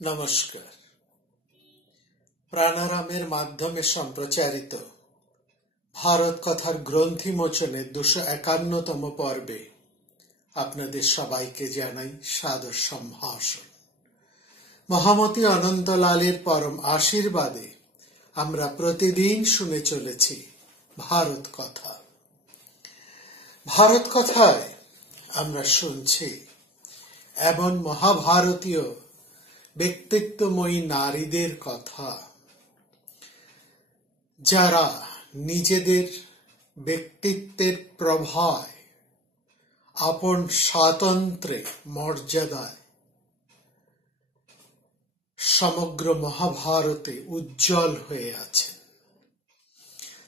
নমস্কার। প্রাণারামের মাধ্যমে সম্প্রচারিত ভারত কথার গ্রন্থি মোচনে 251তম পর্বে আপনাদের সবাইকে জানাই সাদর সম্ভাষণ। মহামতি অনন্তলালের পরম আশীর্বাদে আমরা প্রতিদিন শুনে চলেছি ভারত কথা। ভারত কথায় আমরা শুনছি এমন মহাভারতীয় ব্যক্তিত্বময়ী নারীদের কথা, যারা নিজেদের ব্যক্তিত্বের প্রভায় আপন স্বাতন্ত্র্যে মর্যাদায় সমগ্র মহাভারতে উজ্জ্বল হয়ে আছেন।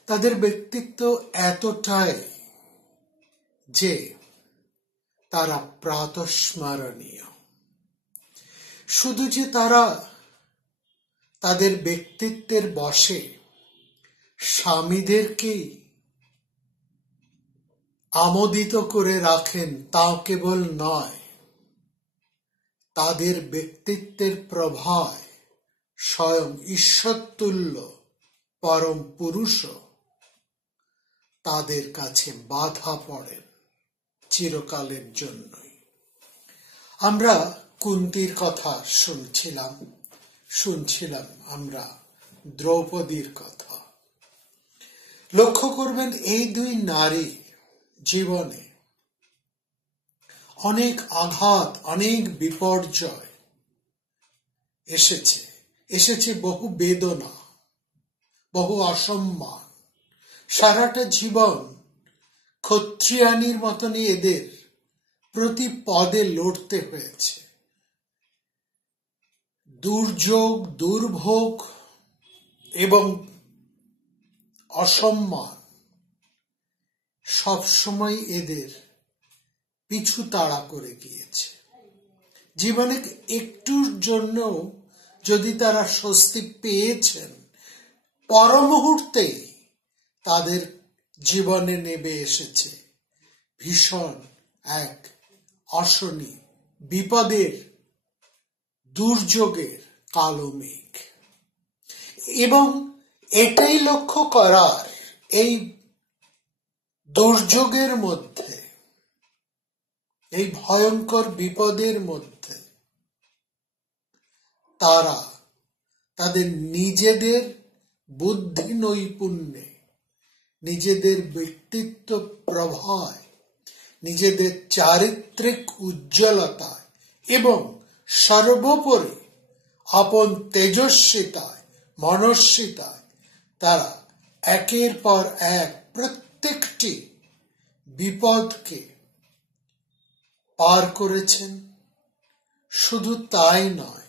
তাদের ব্যক্তিত্ব এতটাই যে তারা প্রাতঃস্মরণীয়। শুধু যে তারা তাদের ব্যক্তিত্বের বশে স্বামীদেরকেই আমোদিত করে রাখেন তা কেবল নয়, তাদের ব্যক্তিত্বের প্রভায় স্বয়ং ঈশ্বরতুল্য পরম পুরুষও তাদের কাছে বাধা পড়েন চিরকালের জন্যই। আমরা কুন্তির কথা শুনছিলাম আমরা দ্রৌপদীর কথা। লক্ষ্য করবেন এই দুই নারী জীবনে অনেক আঘাত, অনেক বিপর্যয় এসেছে বহু বেদনা, বহু অসম্মান। সারাটা জীবন ক্ষত্রিয়ানীর মতনই এদের প্রতি পদে লড়তে হয়েছে। দুর্যোগ, দুর্ভোগ এবং অসম্মান সবসময় এদের পিছু তাড়া করে গিয়েছে। জীবনে একটুর জন্য যদি তারা স্বস্তি পেয়েছেন, পর মুহূর্তেই তাদের জীবনে নেমে এসেছে ভীষণ এক অশনি বিপদের, দুর্যোগের কালো মেঘ। এবং এটাই লক্ষ্য করার, এই দুর্যোগের মধ্যে, এই ভয়ঙ্কর বিপদের মধ্যে তারা তাদের নিজেদের বুদ্ধি নৈপুণ্যে, নিজেদের ব্যক্তিত্ব প্রভায়, নিজেদের চারিত্রিক উজ্জ্বলতায় এবং সর্বোপরি আপন তেজস্বিতায়, মনস্বিতায় তারা একের পর এক প্রত্যেকটি বিপদকে পার করেছেন। শুধু তাই নয়,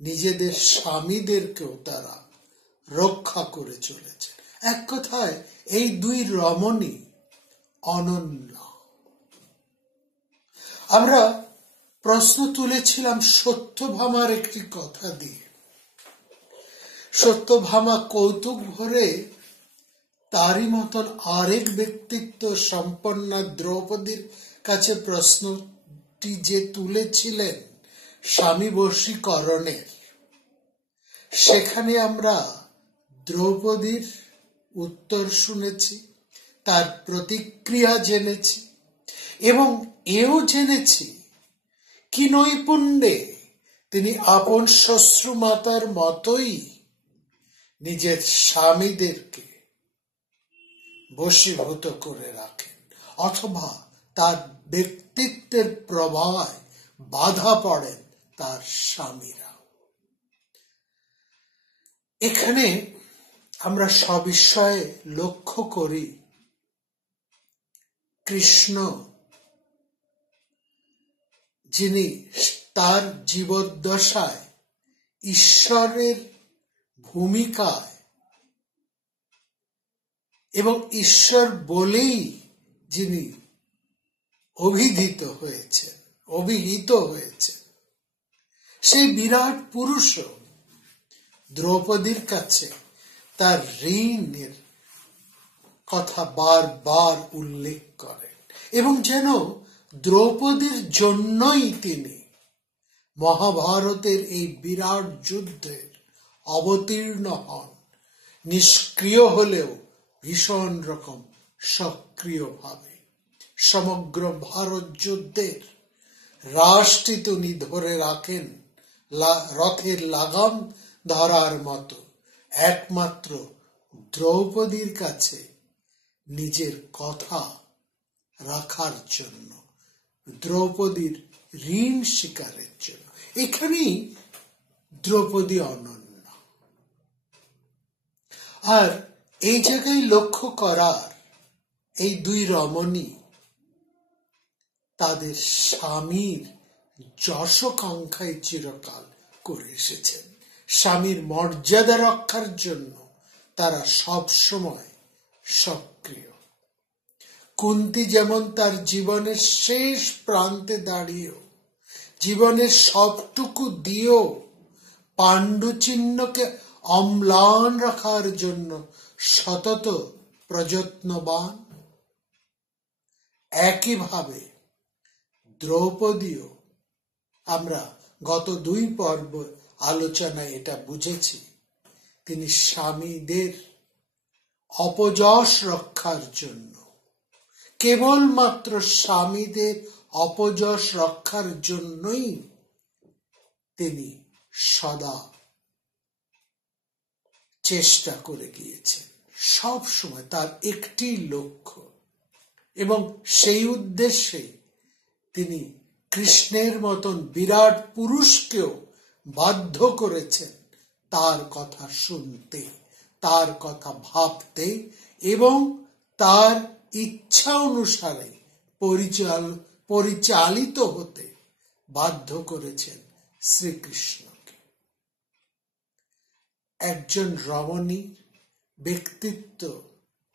নিজেদের স্বামীদেরকেও তারা রক্ষা করে চলেছেন। এক কথায় এই দুই রমণী অনন্য। আমরা প্রশ্ন তুলেছিলাম সত্যভামার একটি কথা দিয়ে। সত্যভামা কৌতুক ভরে তারই মতন আরেক ব্যক্তিত্ব সম্পন্না দ্রৌপদীর কাছে প্রশ্নটি যে তুলেছিলেন স্বামী বশীকরণের, সেখানে আমরা দ্রৌপদীর উত্তর শুনেছি, তার প্রতিক্রিয়া জেনেছি এবং এও জেনেছি কি নৈপুণ্যে তিনি আপন শ্বশ্রুমাতার মতোই নিজের স্বামীদেরকে বশীভূত করে রাখেন, অথবা তার ব্যক্তিত্বের প্রভাবে বাধা পড়েন তার স্বামীরা। এখানে আমরা সবিষয়ে লক্ষ্য করি কৃষ্ণ, যিনি তার জীবদ্দশায় ঈশ্বরের ভূমিকায় এবং ঈশ্বর বলেই যিনি অভিহিত হয়েছেন, সেই বিরাট পুরুষও দ্রৌপদীর কাছে তার ঋণের কথা বারবার উল্লেখ করেন এবং যেন দ্রৌপদীর জন্যই তিনি মহাভারতের এই বিরাট যুদ্ধের অবতীর্ণ হন, নিষ্ক্রিয় হলেও ভীষণ রকম সক্রিয়ভাবে। সমগ্র ভারত যুদ্ধের রাশটি তিনি ধরে রাখেন রথের লাগাম ধরার মতো, একমাত্র দ্রৌপদীর কাছে নিজের কথা রাখার জন্য, দ্রৌপদীর ঋণ স্বীকারের জন্য। এখানেই দ্রৌপদী অনন্য। আর এই জায়গায় লক্ষ্য করার, এই দুই রমণী তাদের স্বামীর যশকাঙ্ক্ষায় চিরকাল করে এসেছেন। স্বামীর মর্যাদা রক্ষার জন্য তারা সব সময় সক্রিয়। কুন্তী যেমন তার জীবনের শেষ প্রান্তে দাঁড়িয়েও, জীবনের সবটুকু দিয়েও পাণ্ডু চিহ্নকে অম্লান রাখার জন্য সতত প্রযত্নবান, একইভাবে দ্রৌপদীও, আমরা গত 2 পর্ব আলোচনায় এটা বুঝেছি, তিনি স্বামীদের অপযশ রক্ষার জন্য, কেবলমাত্র স্বামীদের অপযশ রক্ষার জন্যই তিনি সদা চেষ্টা করে গিয়েছেন। সব সময় তার একটি লক্ষ্য, এবং সেই উদ্দেশ্যে তিনি কৃষ্ণের মতন বিরাট পুরুষকেও বাধ্য করেছেন তার কথা শুনতে, তার কথা ভাবতে, এবং তার ইচ্ছা অনুসারে পরিচালিত হতে বাধ্য করেছেন শ্রীকৃষ্ণকে। একজন রমণীর ব্যক্তিত্ব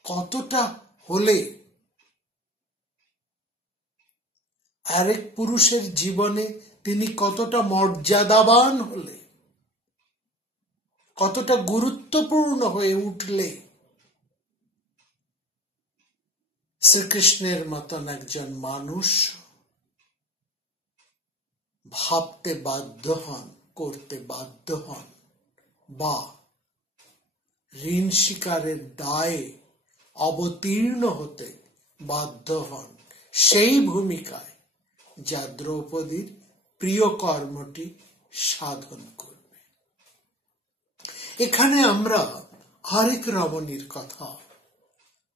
কতটা হলে আরেক পুরুষের জীবনে তিনি কতটা মর্যাদাবান হলে, কতটা গুরুত্বপূর্ণ হয়ে উঠলে শ্রীকৃষ্ণের মতন একজন মানুষ ভাবতে বাধ্য হন, করতে বাধ্য হন, বা ঋণ স্বীকারের দায়ে অবতীর্ণ হতে বাধ্য হন, সেই ভূমিকায় যা দ্রৌপদীর প্রিয় কর্মটি সাধন করবে। এখানে আমরা আরেক রমণীর কথা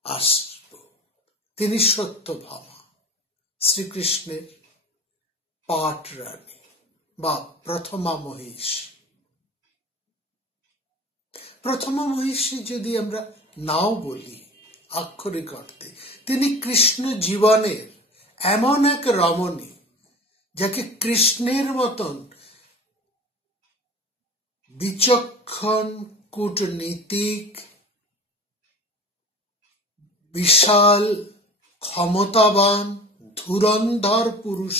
আসব। তিনি সত্যভামা, শ্রীকৃষ্ণের পাট রানী বা প্রথমা মহিষ। প্রথমা মহিষী যদি আমরা নাও বলি আক্ষরিক অর্থে, তিনি কৃষ্ণ জীবনের এমন এক রমণী যাকে কৃষ্ণের মতন বিচক্ষণ, কূটনীতিক, বিশাল ক্ষমতাবান, ধুরন্ধর পুরুষ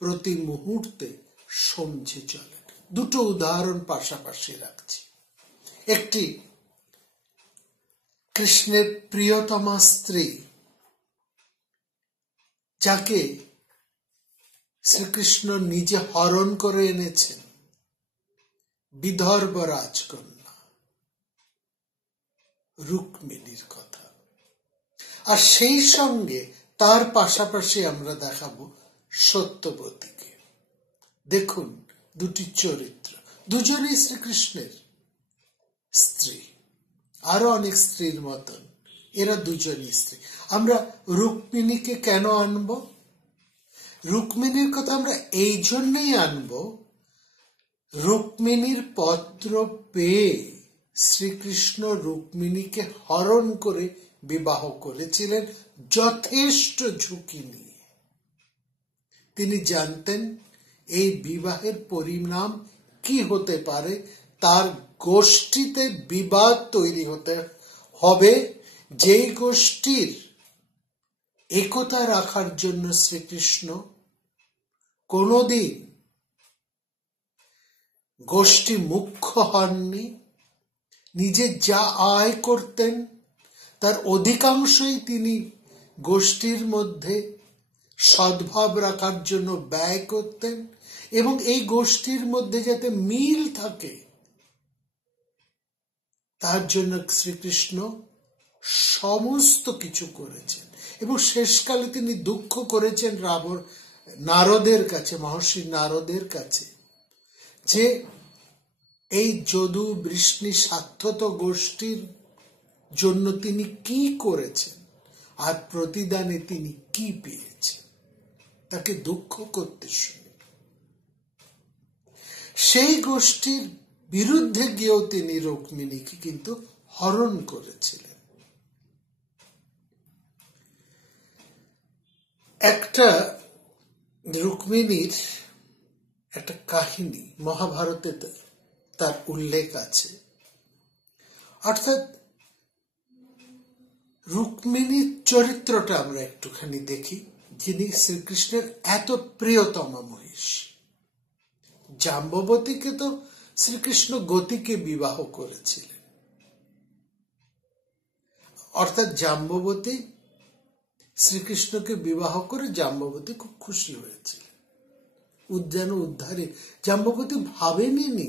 প্রতি মুহূর্তে সমঝে চলে। দুটো উদাহরণ পাশাপাশি রাখছি। একটি কৃষ্ণের প্রিয়তমা স্ত্রী, যাকে শ্রীকৃষ্ণ নিজে হরণ করে এনেছেন, বিদর্ভ রাজকন্যা রুক্মিণীর কথা। আর সেই সঙ্গে তার পাশাপাশি আমরা দেখাবো সত্যবতীকে। দেখুন দুটি চরিত্র, দুজনেই শ্রীকৃষ্ণের স্ত্রী, আরো অনেক স্ত্রীর মতন এরা দুজনই স্ত্রী। আমরা রুক্মিণীকে কেন আনবো? রুক্মিণীর কথা আমরা এই জন্যই আনবো, রুক্মিণীর পত্র পেয়ে শ্রীকৃষ্ণ রুক্মিণীকে হরণ করে বিবাহ করেছিলেন যথেষ্ট ঝুঁকি নিয়ে। তিনি জানতেন এই বিবাহের পরিণাম কি হতে পারে, তার গোষ্ঠীতে বিবাদ তৈরি হতে হবে, যেই গোষ্ঠীর একতা রাখার জন্য শ্রীকৃষ্ণ কোনদিন গোষ্ঠী মুখ্য হননি। নিজে যা আয় করতেন তার অধিকাংশই তিনি গোষ্ঠীর মধ্যে সদ্ভাব রাখার জন্য ব্যয় করতেন, এবং এই গোষ্ঠীর মধ্যে যাতে মিল থাকে তার জন্য শ্রীকৃষ্ণ সমস্ত কিছু করেছেন। এবং শেষকালে তিনি দুঃখ করেছেন নারদের কাছে, মহর্ষি নারদের কাছে, যে এই যদু বৃষ্ণি সাত্যত গোষ্ঠীর জন্য তিনি কি করেছেন আর প্রতিদানে তিনি কি পেয়েছেন, তাকে দুঃখ করতে শুনে সেই গোষ্ঠীর বিরুদ্ধে গিয়েও তিনি রুক্মিণীকে কিন্তু হরণ করেছিলেন। একটা রুক্মিণীর একটা কাহিনী মহাভারতে তার উল্লেখ আছে। অর্থাৎ রুক্মিণীর চরিত্রটা আমরা একটুখানি দেখি, যিনি শ্রীকৃষ্ণের এত প্রিয়তমা মহিষী। জাম্ববতীকে তো শ্রীকৃষ্ণ গতিকে বিবাহ করেছিলেন, অর্থাৎ জাম্ববতী শ্রীকৃষ্ণকে বিবাহ করে জাম্ববতী খুব খুশি হয়েছিলেন, উদ্যান উদ্ধারে। জাম্ববতী ভাবেনি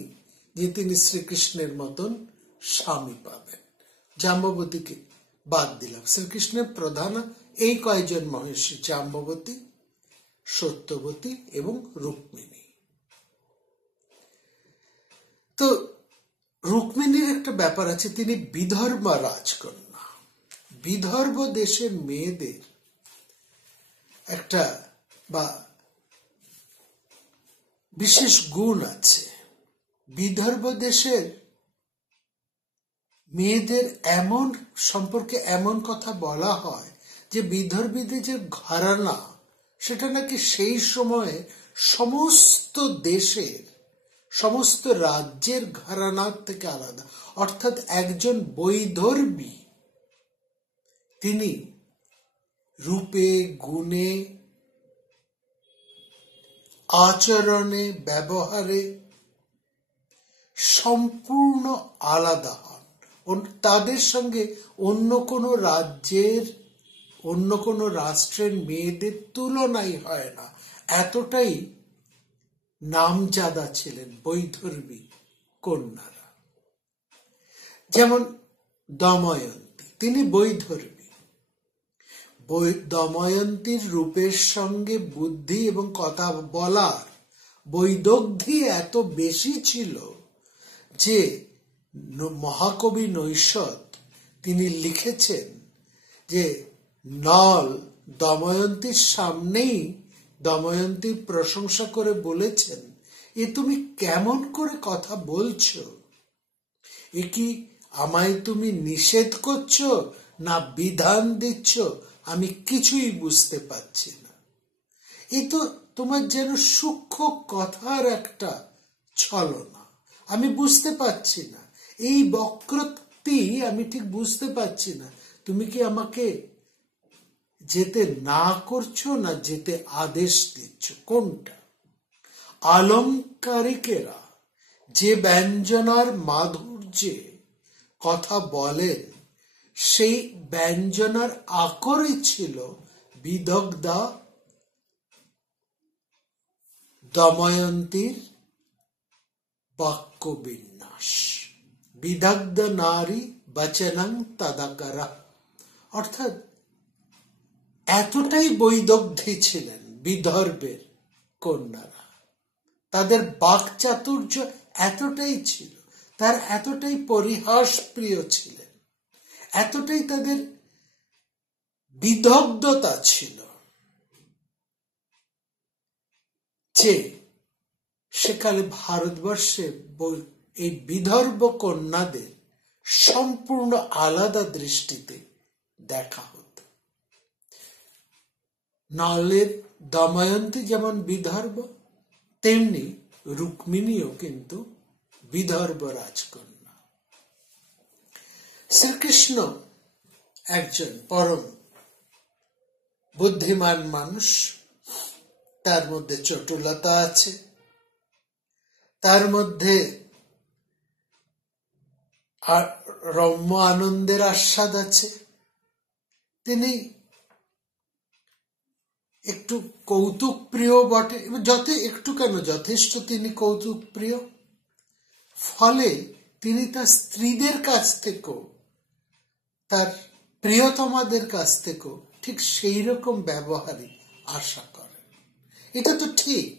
যে তিনি শ্রীকৃষ্ণের মতন স্বামী পাবেন। জাম্ববতীকে বাদ দিলাম, শ্রীকৃষ্ণের প্রধান এই কয়েকজন মহিষী, জাম্ববতী, সত্যবতী এবং রুক্মিণী। তো রুক্মিণীর একটা ব্যাপার আছে, তিনি বিদর্ভা রাজকন্যা। বিদর্ভ দেশের মেয়েদের একটা বা বিশেষ গুণ আছে। বিদর্ভ দেশের মেয়েদের এমন সম্পর্কে এমন কথা বলা হয় যে বিদর্ভীদের যে ঘরানা, সেটা নাকি সেই সময়ে সমস্ত দেশের সমস্ত রাজ্যের ঘরানার থেকে আলাদা। অর্থাৎ একজন বৈদর্ভী তিনি রূপে, গুণে, আচরণে, ব্যবহারে সম্পূর্ণ আলাদা হন। তাদের সঙ্গে অন্য কোনো রাষ্ট্রের মেয়েদের তুলনাই হয় না। এতটাই নামজাদা ছিলেন বৈদর্ভী কন্যারা। যেমন দময়ন্তী, তিনি বৈদর্ভী। দময়ন্তীর রূপের সঙ্গে বুদ্ধি এবং কথা বলার বৈদগ্ধি এত বেশি ছিল যে মহাকবি নৈষদ তিনি লিখেছেন যে নল দময়ন্তীর সামনেই দময়ন্তীর প্রশংসা করে বলেছেন, এ তুমি কেমন করে কথা বলছো? এ কি আমায় তুমি নিষেধ করছো না বিধান দিচ্ছ? আমি কিছুই বুঝতে পারছি না। এ তো তোমার যেন সূক্ষ্ম কথার একটা ছলনা, আমি বুঝতে পারছি না। এই বক্রোক্তি আমি ঠিক বুঝতে পারছি না। তুমি কি আমাকে যেতে না করছো না যেতে আদেশ দিচ্ছ, কোনটা? আলংকারিকেরা যে ব্যঞ্জনার মাধুর্যে কথা বলেন, সেই ব্যঞ্জনার আকরই ছিল বিদগ্ধা দময়ন্তীর বাক্য বিন্যাস। বিদগ্ধ নারী বচনং তদাকরা। অর্থাৎ এতটাই বৈদগ্ধী ছিলেন বিদর্ভের কন্যারা, তাদের বাকচাতুর্য এতটাই ছিল, তার এতটাই পরিহাস প্রিয় ছিলেন, এতটাই তাদের বিদগ্ধতা ছিল যে সেকালে ভারতবর্ষে এই বিদর্ভ কন্যাদের সম্পূর্ণ আলাদা দৃষ্টিতে দেখা হতো। নলের দময়ন্তী যেমন বিদর্ভ, তেমনি রুক্মিণীও কিন্তু বিদর্ভ রাজকন্যা। শ্রীকৃষ্ণ একজন পরম বুদ্ধিমান মানুষ, তার মধ্যে চটুলতা আছে, তার মধ্যে রম্য আনন্দের আস্বাদ আছে। তিনি একটু কৌতুক প্রিয় বটে, একটু কেন, যথেষ্ট তিনি কৌতুক প্রিয়। ফলে তিনি তার স্ত্রীদের কাছ থেকেও, তার প্রিয়তমাদের কাছ থেকেও ঠিক সেই রকম ব্যবহারই আশা করেন। এটা তো ঠিক,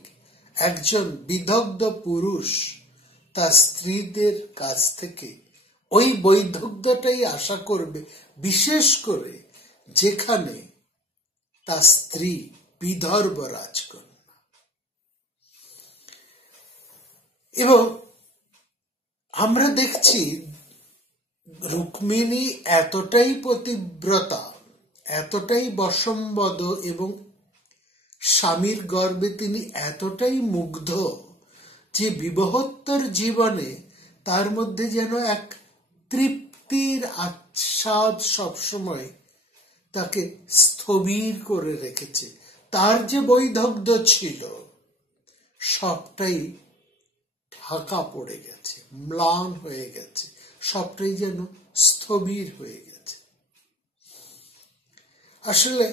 একজন বিদগ্ধ পুরুষ তার স্ত্রীদের কাছ থেকে ওই বৈদগ্ধ্যটাই আশা করবে, বিশেষ করে যেখানে তার স্ত্রী বিদর্ভ রাজকন্যা। এবং আমরা দেখছি রুক্মিণী এতটাই পতিব্রতা, এতটাই বশম্বদ এবং স্বামীর গর্বে তিনি এতটাই মুগ্ধ যে বিবাহোত্তর জীবনে তার মধ্যে যেন এক তৃপ্তির আস্বাদ সবসময় তাকে স্থবির করে রেখেছে। তার যে বৈদগ্ধ্য ছিল সবটাই ঢাকা পড়ে গেছে, ম্লান হয়ে গেছে, সবটাই যেন স্থবির হয়ে গেছে। আসলে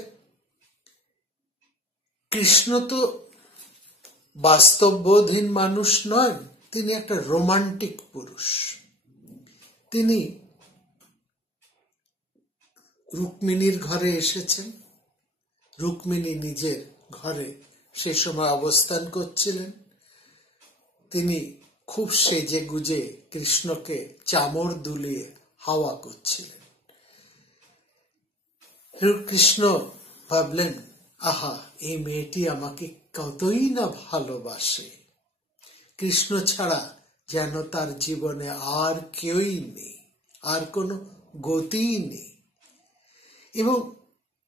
কৃষ্ণ তো বাস্তববোধহীন মানুষ নয়, তিনি একটা রোমান্টিক পুরুষ। তিনি রুক্মিণীর ঘরে এসেছেন, রুক্মিণী নিজের ঘরে সে সময় অবস্থান করছিলেন। তিনি খুব সেজে গুজে কৃষ্ণকে চামর দুলিয়ে হাওয়া করছিলেন। কৃষ্ণ ভাবলেন, আহা, এই মেয়েটি আমাকে কতই না ভালোবাসে, কৃষ্ণ ছাড়া যেন তার জীবনে আর কেউই নেই, আর কোনো গতিই নেই। এবং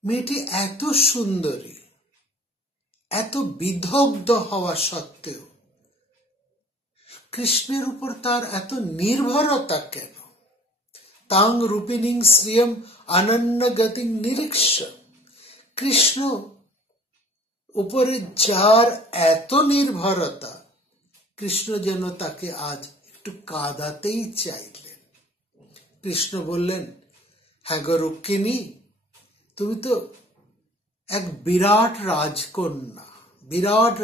মেয়েটি এত সুন্দরী, এত বিদগ্ধ হওয়া সত্ত্বেও কৃষ্ণের উপর তার এত নির্ভরতা কেন? তাং রূপিণীং শ্রিয়ম অনন্য গতিং নিরীক্ষ। কৃষ্ণ উপরে যার এত নির্ভরতা, কৃষ্ণ যেন তাকে আজ একটু কাঁদাতেই চাইলেন। কৃষ্ণ বললেন, হ্যাঁ গো রুক্মিণী, তুমি তো এক বিরাট রাজকন্যা, বিরাট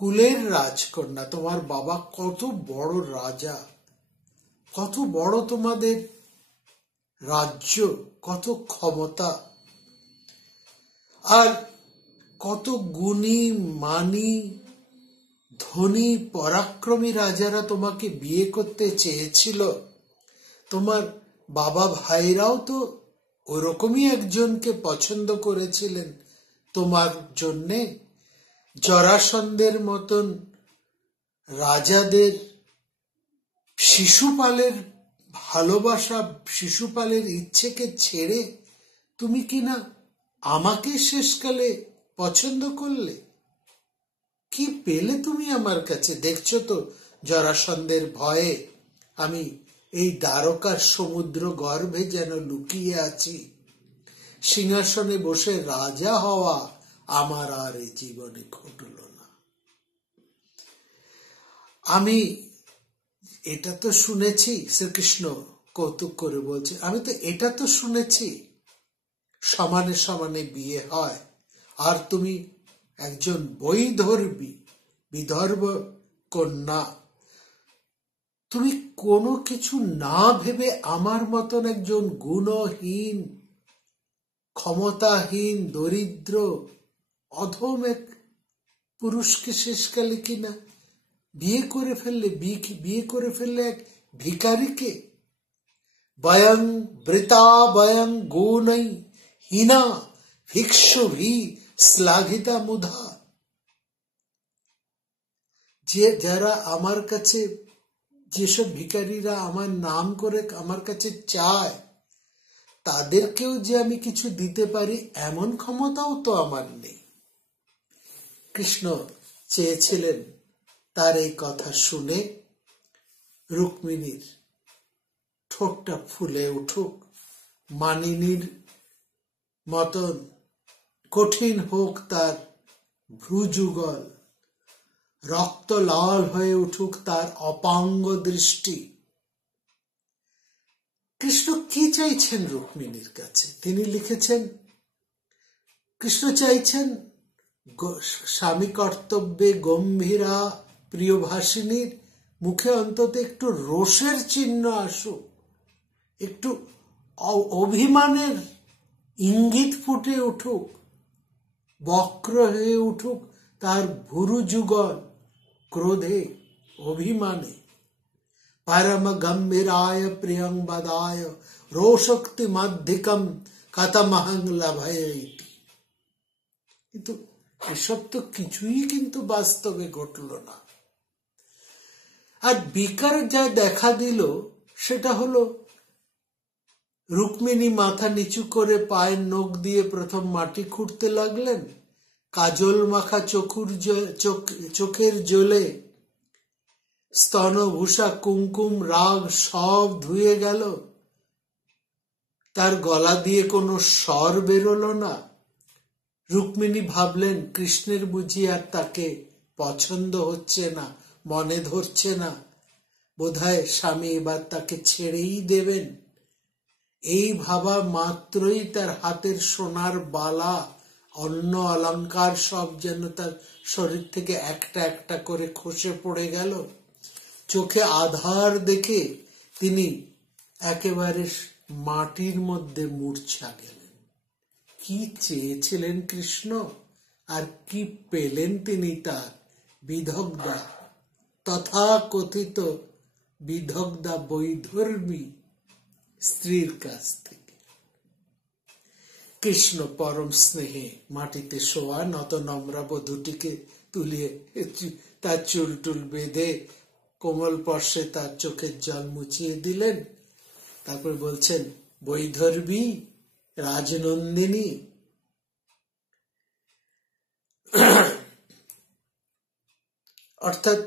কুলের রাজকন্যা। তোমার বাবা কত বড় রাজা, কত বড় তোমাদের রাজ্য, কত ক্ষমতা, আর কত গুণী মানী ধনী পরাক্রমী রাজারা তোমাকে বিয়ে করতে চেয়েছিল। তোমার বাবা ভাইরাও তো ওরকমই একজনকে পছন্দ করেছিলেন তোমার জন্যে। জরাসন্ধের মতন রাজাদের শিশুপালের ভালোবাসা, শিশুপালের ইচ্ছেকে ছেড়ে তুমি কিনা আমাকে শেষকালে পছন্দ করলে? কি পেলে তুমি আমার কাছে? দেখছো তো জরাসন্ধের ভয়ে আমি এই দ্বারকার সমুদ্র গর্ভে যেন লুকিয়ে আছি। সিংহাসনে বসে রাজা হওয়া আমার আর এই জীবনে ঘটল না। আমি এটা তো শুনেছি, শ্রীকৃষ্ণ কৌতুক করে বলছে, আমি তো এটা তো শুনেছি সমানে সমানে বিয়ে হয়, আর তুমি একজন বৈদর্ভী বিদর্ভ কন্যা, তুমি কোনো কিছু না ভেবে আমার মতন একজন গুণহীন, ক্ষমতাহীন, দরিদ্র, অধম এক পুরুষকে শেষকালে কিনা বিয়ে করে ফেললে এক ভিখারিকে। বয়ং বৃতা বয়ং গুণৈ হীনা ভিক্ষুভি শ্লাঘিতা মুধা। যারা আমার কাছে, যেসব ভিখারিরা আমার নাম করে আমার কাছে চায়, তাদেরকেও যে আমি কিছু দিতে পারি এমন ক্ষমতাও তো আমার নেই। কৃষ্ণ চেয়েছিলেন তার এই কথা শুনে রুক্মিণীর ঠোঁটটা ফুলে উঠুক, মানিনীর মতন কঠিন হোক তার ভ্রুযুগল, রক্ত লাল হয়ে উঠুক তার অপাঙ্গ দৃষ্টি। কৃষ্ণ কি চাইছেন রুক্মিণীর কাছে? তিনি লিখেছেন, কৃষ্ণ চাইছেন স্বামী কর্তব্যে গম্ভীরা প্রিয়ভাষিনীর মুখে অন্তত একটু রোষের চিহ্ন আসুক, একটু অভিমানের ইঙ্গিত ফুটে উঠুক, বক্র হয়ে উঠুক তার ভুরু যুগল ক্রোধে অভিমানে। परम गंभीराय प्रियं बदाय रोषक्ति मध्यकम कतमहं लभयेति। কিন্তু এসব তো কিছুই কিন্তু বাস্তবে ঘটল না। আর বিকার যা দেখা দিল সেটা হলো রুক্মিণী মাথা নিচু করে পায়ের নখ দিয়ে প্রথম মাটি খুঁড়তে লাগলেন, কাজল মাখা চোখের জলে স্তনভূষা কুমকুম রাগ সব ধুয়ে গেল, তার গলা দিয়ে কোনো স্বর বেরোলো না। রুক্মিণী ভাবলেন কৃষ্ণের বুঝি আর তাকে পছন্দ হচ্ছে না, মনে ধরছে না, বোধহয় স্বামী এবার তাকে ছেড়েই দেবেন। এই ভাবা মাত্রই তার হাতের সোনার বালা অন্য অলংকার সব যেন তার শরীর থেকে একটা একটা করে খসে পড়ে গেল। চোখে আধার দেখে তিনি একেবারে মাটির মধ্যে মূর্ছা গেলেন। কি চেয়েছিলেন কৃষ্ণ আর কি পেলেন তিনি তার বিদগ্ধা, তথাকথিত বিদগ্ধা বৈধর্মী স্ত্রীর কাছ থেকে। কৃষ্ণ পরম স্নেহে মাটিতে শোয়া নত নম্রা বধূটিকে তুলিয়ে তার চুল টুল বেঁধে কোমল স্পর্শে তার চোখের জল মুছিয়ে দিলেন। তারপর বলছেন বৈধর্বী রাজনন্দিনী। অর্থাৎ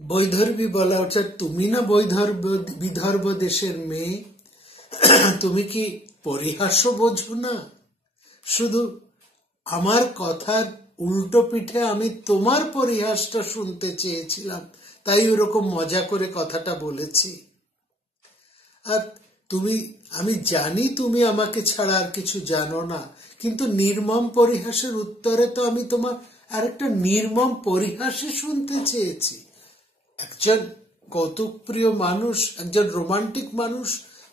বৈধর্বী বলা অর্থাৎ তুমি না বিদর্ভ দেশের মেয়ে, তুমি কি পরিহাস্য বোঝো না? শুধু আমার কথার উল্টো পিঠে আমি তোমার পরিহাসটা শুনতে চেয়েছিলাম, তাই ওরকম মজা করে কথাটা বলেছি। আর তুমি, আমি জানি তুমি আমাকে ছাড়া আর কিছু জানো না, কিন্তু নির্মম পরিহাসের উত্তরে তো আমি তোমার আরেকটা নির্মম পরিহাসে শুনতে চেয়েছি। একজন কৌতুকপ্রিয় মানুষ, একজন রোমান্টিক মানুষ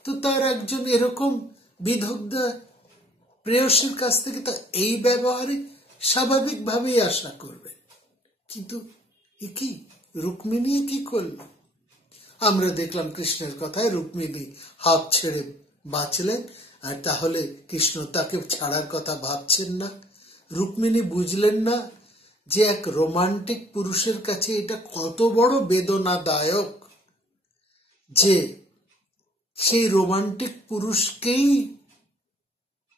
তো তার একজন এরকম বিদগ্ধা প্রেয়সীর কাছ থেকে তো এই ব্যবহারে স্বাভাবিকভাবেই আশা করবে। কিন্তু কি রুক্মিণী কি করল? আমরা দেখলাম কৃষ্ণের কথায় রুক্মিণী হাত ছেড়ে বাঁচলেন, আর তাহলে কৃষ্ণ তাকে ছাড়ার কথা ভাবছেন না। রুক্মিণী বুঝলেন না যে এক রোমান্টিক পুরুষের কাছে এটা কত বড় বেদনাদায়ক যে সেই রোমান্টিক পুরুষকেই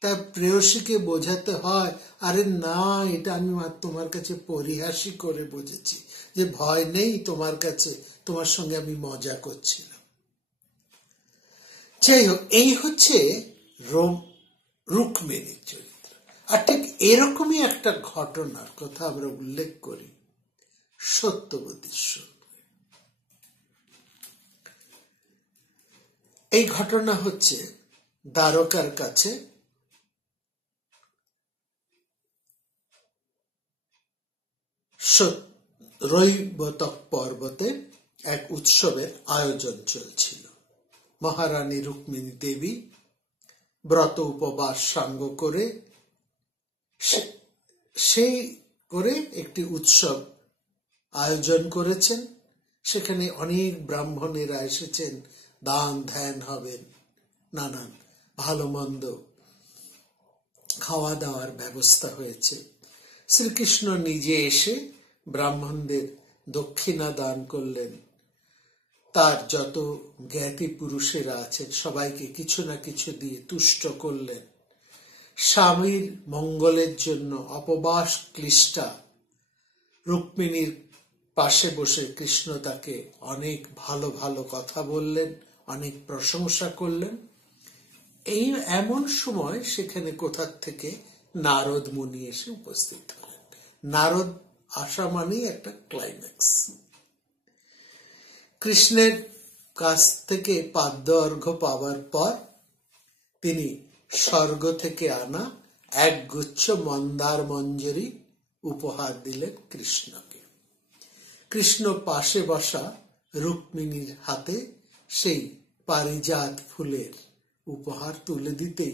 তার প্রেয়সীকে বোঝাতে হয়, আরে না এটা আমি তোমার কাছে পরিহাসই করে বুঝেছি, যে ভয় নেই তোমার কাছে, তোমার সঙ্গে আমি মজা করছিলাম। যাই হোক, এই হচ্ছে রুক্মিণীর চরিত্র। আর ঠিক এরকমই একটা ঘটনার কথা আমরা উল্লেখ করি সত্যবতীর সঙ্গে। এই ঘটনা হচ্ছে দ্বারকার কাছে রৈবতক পর্বতে এক উৎসবের আয়োজন চলছিল। মহারানী রুক্মিণী দেবী ব্রত উপবাস সাঙ্গ করে সেই করে একটি উৎসব আয়োজন করেছেন। সেখানে অনেক ব্রাহ্মণেরা এসেছেন, দান ধ্যান হবেন, নানান ভালো মন্দ খাওয়া দাওয়ার ব্যবস্থা হয়েছে। শ্রীকৃষ্ণ নিজে এসে ব্রাহ্মণদের দক্ষিণা দান করলেন। তার যত জ্ঞাতি পুরুষেরা আছেন সবাইকে কিছু না কিছু দিয়ে তুষ্ট করলেন। স্বামীর মঙ্গলের জন্য অপবাস ক্লিষ্টা রুক্মিণীর পাশে বসে কৃষ্ণ তাকে অনেক ভালো ভালো কথা বললেন, অনেক প্রশংসা করলেন। এই এমন সময় সেখানে কোথার থেকে নারদ মুনি এসে উপস্থিত হলেন। নারদ আসা মানেই একটা ক্লাইম্যাক্স। কৃষ্ণের কাছ থেকে পাদ্য অর্ঘ্য পাওয়ার পর তিনি স্বর্গ থেকে আনা এক গুচ্ছ মন্দার মঞ্জরি উপহার দিলেন কৃষ্ণকে। কৃষ্ণ পাশে বসা রুক্মিণীর হাতে সেই পারিজাত ফুলের উপহার তুলে দিতে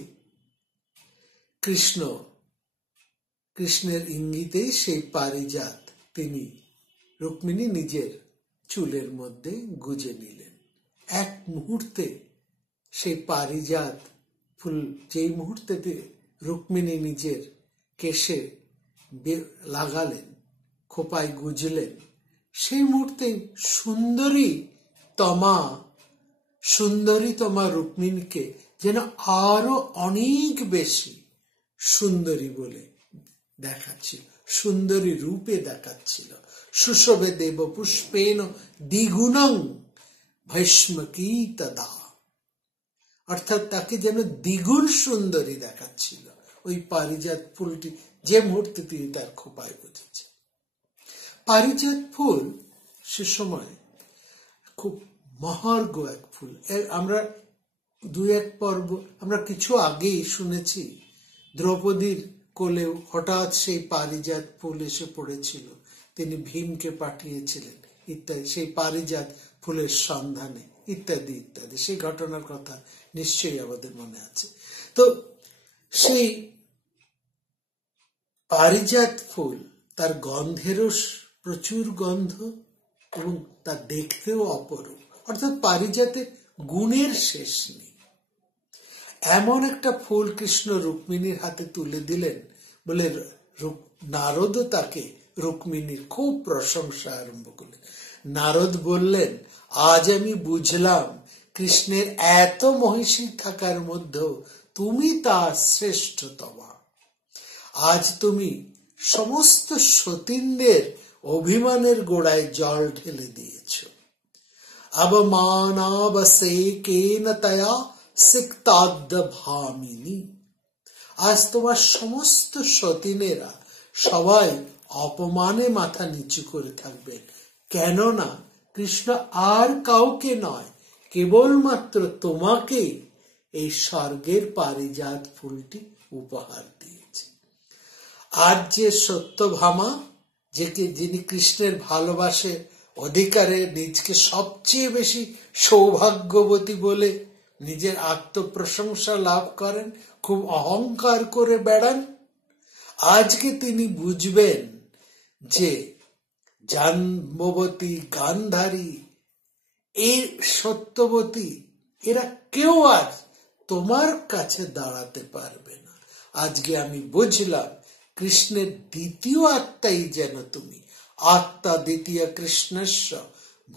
কৃষ্ণের ইঙ্গিতেই সেই পারিজাত তিনি রুক্মিণী নিজের চুলের মধ্যে গুজে নিলেন। এক মুহূর্তে সেই পারিজাত ফুল যেই মুহূর্তে রুক্মিণী নিজের কেশে লাগালেন, খোপায় গুজলেন, সেই মুহূর্তে সুন্দরী তমা রুক্মিণীকে যেন আরো অনেক বেশি সুন্দরী বলে দেখাচ্ছিল, সুন্দরী রূপে দেখাচ্ছিল। সুশোভে দেব পুষ্পেন দ্বিগুণং ভস্মকী তদা, অর্থাৎ তাকে যেন দ্বিগুণ সুন্দরী দেখাচ্ছিল ওই পারিজাত ফুলটি যে মুহূর্তে তিনি তার খোপায় বুঝেছেন। পারিজাত ফুল সে সময় খুব মহার্ঘ এক ফুল। আমরা দু এক পর্ব আমরা কিছু আগেই শুনেছি দ্রৌপদীর কোলেও হঠাৎ সেই পারিজাত ফুল এসে পড়েছিল, তিনি ভীমকে পাঠিয়েছিলেন ইত্যাদি, সেই পারিজাত ফুলের সন্ধানে ইত্যাদি ইত্যাদি, সেই ঘটনার কথা নিশ্চয়ই আমাদের মনে আছে। তো সেই পারিজাত ফুল, তার গন্ধেরও প্রচুর গন্ধ এবং তা দেখতেও অপরূপ, অর্থাৎ পারিজাতের গুণের শেষ নেই। এমন একটা ফুল কৃষ্ণ রুক্মিণীর হাতে তুলে দিলেন বলে নারদও তাকে রুক্মিণীর খুব প্রশংসা আরম্ভ করলেন। নারদ বললেন, আজ আমি বুঝলাম কৃষ্ণের এত মহিষী থাকার মধ্যেও তুমি তার শ্রেষ্ঠতমা। আজ তুমি সমস্ত সতীনদের অভিমানের গোড়ায় জল ঢেলে দিয়েছ। অবমানাবসেকেন তয়া সিক্তাদ্য ভামিনী। আজ তোমার সমস্ত সতীনেরা সবাই অপমানে মাথা নিচু করে থাকবেন, কেননা কৃষ্ণ আর কাউকে নয়, কেবলমাত্র তোমাকে এই স্বর্গের পারিজাত ফুলটি উপহার দিয়েছে। আর যে সত্যভামা, যিনি কৃষ্ণের ভালোবাসে অধিকারে নিজকে সবচেয়ে বেশি সৌভাগ্যবতী বলে নিজের আত্মপ্রশংসা লাভ করেন, খুব অহংকার করে বেড়ান, আজকে তিনি বুঝবেন যে জাম্ববতী, গান্ধারী, এই সত্যবতী, এরা কেউ আজ তোমার কাছে দাঁড়াতে পারবে না। আজকে আমি বুঝলাম কৃষ্ণের দ্বিতীয় আত্মাই যেন তুমি, আত্মা দ্বিতীয় কৃষ্ণস্য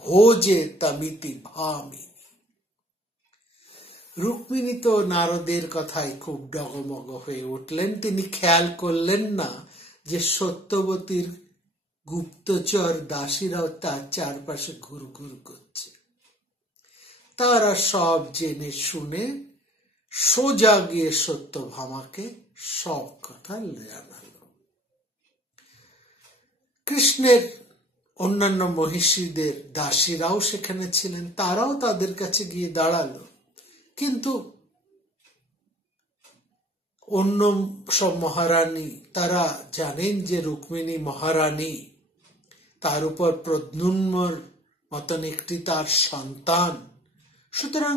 ভোজে তমিতি ভামিনী। রুক্মিণী তো নারদের কথায় খুব ডগমগ হয়ে উঠলেন। তিনি খেয়াল করলেন না যে সত্যবতীর গুপ্তচর দাসীরাও তার চারপাশে ঘুরঘুর করছে। তারা সব জেনে শুনে সোজা গিয়ে সত্যভামাকে সব কথা জানালো। কৃষ্ণের অন্যান্য মহিষীদের দাসীরাও সেখানে ছিলেন, তারাও তাদের কাছে গিয়ে দাঁড়ালো। কিন্তু অন্য সব মহারানী, তারা জানেন যে রুক্মিণী মহারানী, তার উপর প্রদ্যুম্নর মতন একটি তার সন্তান, সুতরাং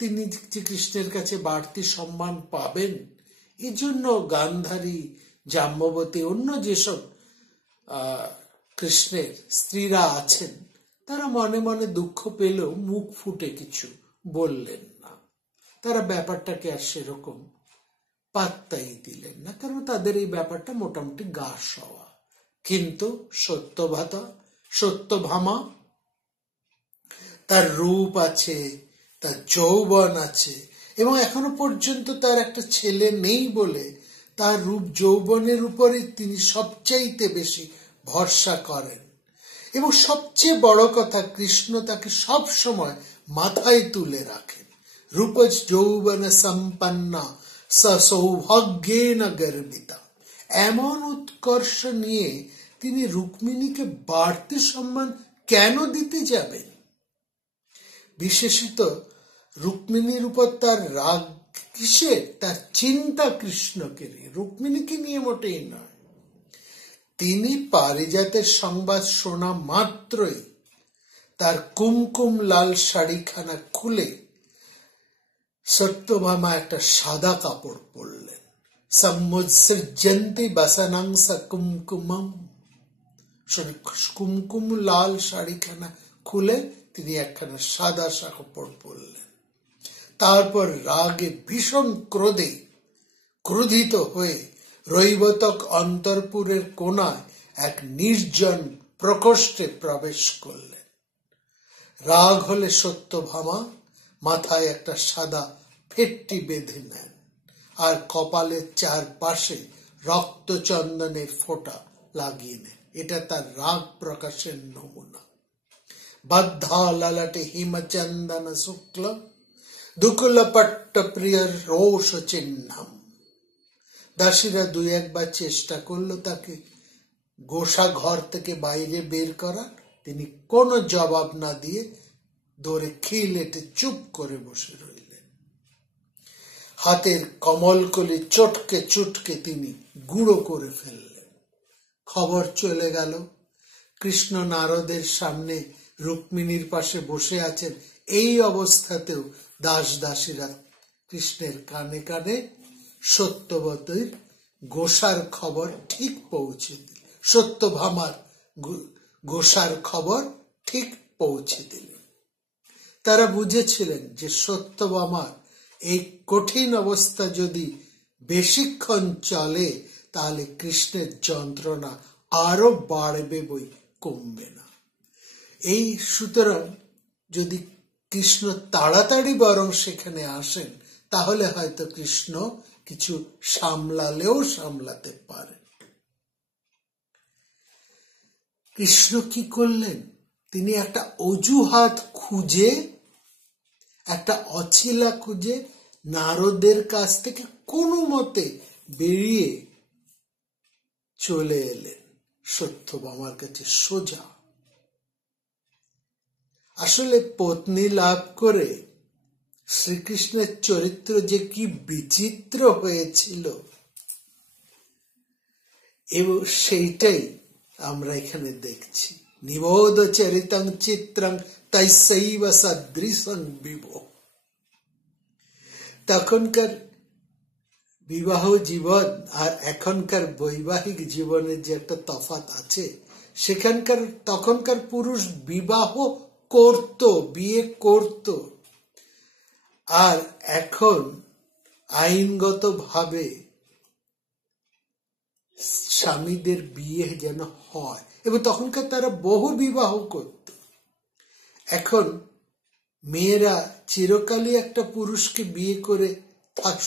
তিনি কৃষ্ণের কাছে বাড়তি সম্মান পাবেন, এই জন্য গান্ধারী, জাম্ববতী, অন্য যেসব কৃষ্ণের স্ত্রীরা আছেন, তারা মনে মনে দুঃখ পেলেও মুখ ফুটে কিছু বললেন না। তারা ব্যাপারটাকে আর সেরকম পাত্তাই দিলেন না, কারণ তাদের এই ব্যাপারটা মোটামুটি গা সওয়া। কিন্তু সত্যভামা, তার রূপ আছে, তার যৌবন আছে, এবং এখনো পর্যন্ত তার একটা ছেলে নেই বলে তার রূপ যৌবনের উপরে তিনি সবচাইতে বেশি ভরসা করেন। এবং সবচেয়ে বড় কথা, কৃষ্ণ তাকে সব সময় মাথায় তুলে রাখেন। রূপজ যৌবন সম্পন্না সৌভাগ্যেন গর্বিতা, এমন উৎকর্ষ নিয়ে তিনি রুক্মিণীকে বাড়তি সম্মান কেন দিতে যাবেন? বিশেষত রুক্মিণীর উপর তার রাগ কিসের? তার চিন্তা কৃষ্ণকে নিয়ে, রুক্মিণীকে নিয়ে মোটেই নয়। তিনি পারিজাতের সংবাদ শোনা মাত্রই তার কুমকুম লাল শাড়িখানা খুলে সত্যভামা একটা সাদা কাপড় পরলেন। সমুৎসৃজন্তি বসনাংস কুমকুমম, কুমকুম লাল শাড়িখানা খুলে তিনি একখানা সাদা কাপড় পরলেন। তারপর রাগে ভীষণ ক্রোধিত হয়ে রৈবতক অন্তরপুরের কোণায় এক নির্জন প্রকোষ্ঠে প্রবেশ করলেন। রাগ হলে সত্যভামা মাথায় একটা সাদা ফেট্টি বেঁধে নেন আর কপালের চারপাশে রক্তচন্দনের ফোঁটা লাগিয়ে নেন। এটা তার রাগ প্রকাশের নমুনা। বাদ্ধা ললাটে হিমচন্দন শুক্ল দুকুল পট্ট প্রিয় রোষ চিহ্নম। দাসীরা দুই একবার চেষ্টা করলো তাকে গোসা ঘর থেকে বাইরে বের করার। তিনি কোনো জবাব না দিয়ে দৌড়ে খিল এঁটে চুপ করে বসে রইলেন। হাতের কমলকলি চটকে চুটকে তিনি গুঁড়ো করে ফেললেন। খবর চলে গেল কৃষ্ণ নারদের সামনে রুক্মিণীর পাশে বসে আছেন। এই অবস্থাতেও দাস দাসীরা কৃষ্ণের কানে কানে সত্যবতীর গোসার খবর ঠিক পৌঁছে দিল, সত্যভামার গোসার খবর ঠিক পৌঁছে দিল। তারা বুঝেছিলেন যে সত্যভামার এই কঠিন অবস্থা যদি বেশিক্ষণ চলে তাহলে কৃষ্ণের যন্ত্রণা আরো বাড়বে বই কমবে না। এই সুতরাং যদি কৃষ্ণ তাড়াতাড়ি বরং সেখানে আসেন তাহলে হয়তো কৃষ্ণ কিছু সামলালেও সামলাতে পারেন। কৃষ্ণ কি করলেন? তিনি একটা অজুহাত খুঁজে, একটা অছিলা খুঁজে নারদের কাছ থেকে কোনো মতে বেরিয়ে চলে এলেন সত্যভামার কাছে সোজা। আসলে পত্নী লাভ করে শ্রীকৃষ্ণের চরিত্র যে কি বিচিত্র হয়েছিল এবং সেইটাই আমরা এখানে দেখছি। নিবোধ চরিতং চিত্রং তৈসৈব সদৃশং বিভো। তখনকার বিবাহ জীবন আর এখনকার বৈবাহিক জীবনের যে একটা তফাৎ আছে, তখনকার পুরুষ বিবাহ করত, বিয়ে করত, আর এখন আইনগত ভাবে স্বামীদের বিয়ে যেন হয়, এবং তখনকার তারা বহু বিবাহ করত। এখন মেয়েরা চিরকালই একটা পুরুষকে বিয়ে করে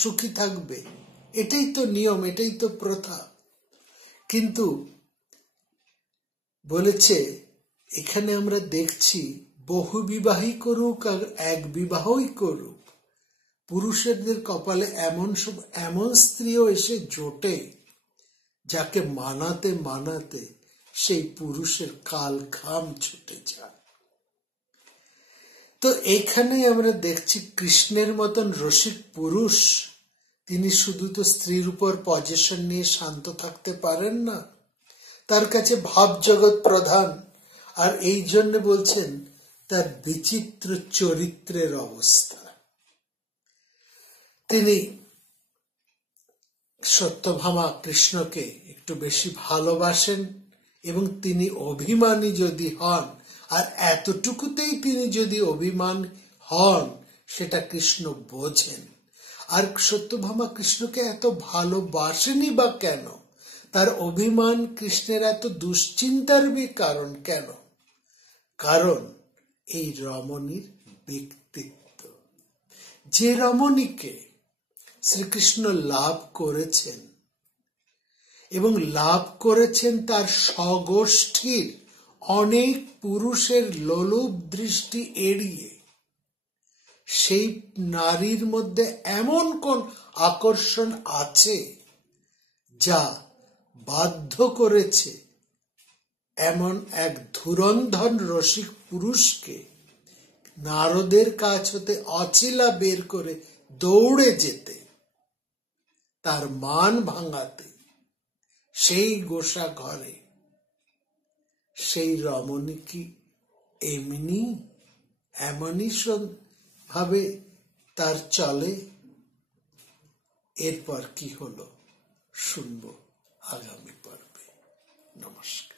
সুখী থাকবে, এটাই তো নিয়ম, এটাই তো প্রথা। কিন্তু বলেছে এখানে আমরা দেখছি বহু বিবাহই করুক আর এক বিবাহই করুক, পুরুষদের কপালে এমন স্ত্রীও এসে জোটে যাকে মানাতে মানাতে সেই পুরুষের কাল ঘাম ছুটে যায়। তো এখানে আমরা দেখছি কৃষ্ণের মতন রসিক পুরুষ তিনি শুধু তো স্ত্রীর উপর পজেশন নিয়ে শান্ত থাকতে পারেন না, তার কাছে ভাব জগৎ প্রধান। আর এই জন্য বলছেন তার বিচিত্র চরিত্রের অবস্থা। তিনি সত্যভামা কৃষ্ণকে একটু বেশি ভালোবাসেন এবং তিনি অভিমানী যদি হন, আর এতটুকুতেই তিনি যদি অভিমান হন সেটা কৃষ্ণ বোঝেন। আর সত্যভামা কৃষ্ণকে এত ভালোবাসেনি বা কেন? তার অভিমান কৃষ্ণের এত দুশ্চিন্তার কারণ কেন? কারণ এই রমণীর ব্যক্তিত্ব। যে রমণীকে শ্রীকৃষ্ণ লাভ করেছেন এবং লাভ করেছেন তার স্বগোষ্ঠীর অনেক পুরুষের লোলুপ দৃষ্টি এড়িয়ে, সেই নারীর মধ্যে এমন কোন আকর্ষণ আছে যা বাধ্য করেছে এমন এক ধুরন্ধর রসিক পুরুষকে নারদের কাছ হতে অছিলা বের করে দৌড়ে যেতে, তার মান ভাঙাতে সেই গোসা ঘরে, সেই রমণী কি এমনই ভাবে তার চলে? এরপর কি হলো শুনবো আগামী পর্বে। নমস্কার।